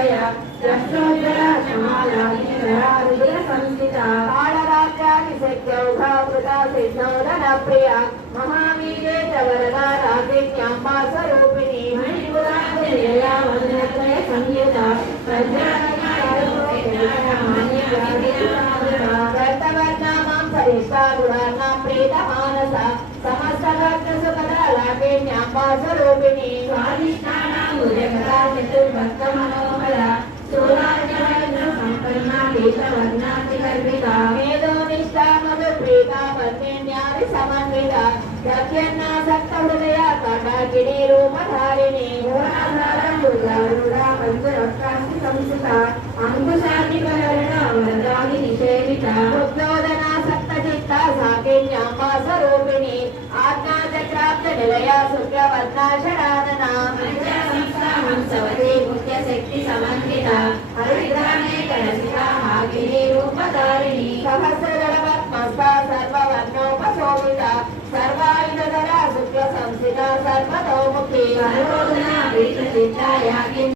वय दक्षोज्वला क्षमाला नीरा रुद्र संस्थिता कालरात्यादिशक्यौघावृता सिद्धौदनप्रिया महावीरे च वरदा राधिन्याम्बा स्वरूपिणी मणिपुराजया वन्दनत्रय संयुता कर्तवर्णामां सरिष्ठा गुणानां प्रीतमानसा समस्तभक्तसुखदा लाभिन्याम्बा स्वरूपिणी स्वादिष्ठानां भुजगदा चतुर्भक्तमनोहरा संपन्ना पीतवर्णातिगर्भिता मेधोनिष्ठा मधुप्रीता वन्यन्यादि समन्विता सत्यन्नासक्तहृदया काटाकिनी रूपधारिणी घोराधारभुजारूढा पञ्चरक्षास्ति संस्थिता अंकुशादिकर्णा वरदानि निषेविता उद्बोधनासक्तचित्ता साकिन्याम्बा स्वरूपिणी आज्ञाचक्राब्जनिलया शुक्लवर्णा षडानना हंसवती मुख्यशक्ति समन्विता हरिद्राणे कलशिता हाकिनी रूपधारिणी सहस्रदलपद्मस्था सर्ववर्णोपशोभिता सर्वायुधधरा शुक्लसंस्थिता सर्वतोमुखी सर्वोदना प्रीतचित्ता याकिनी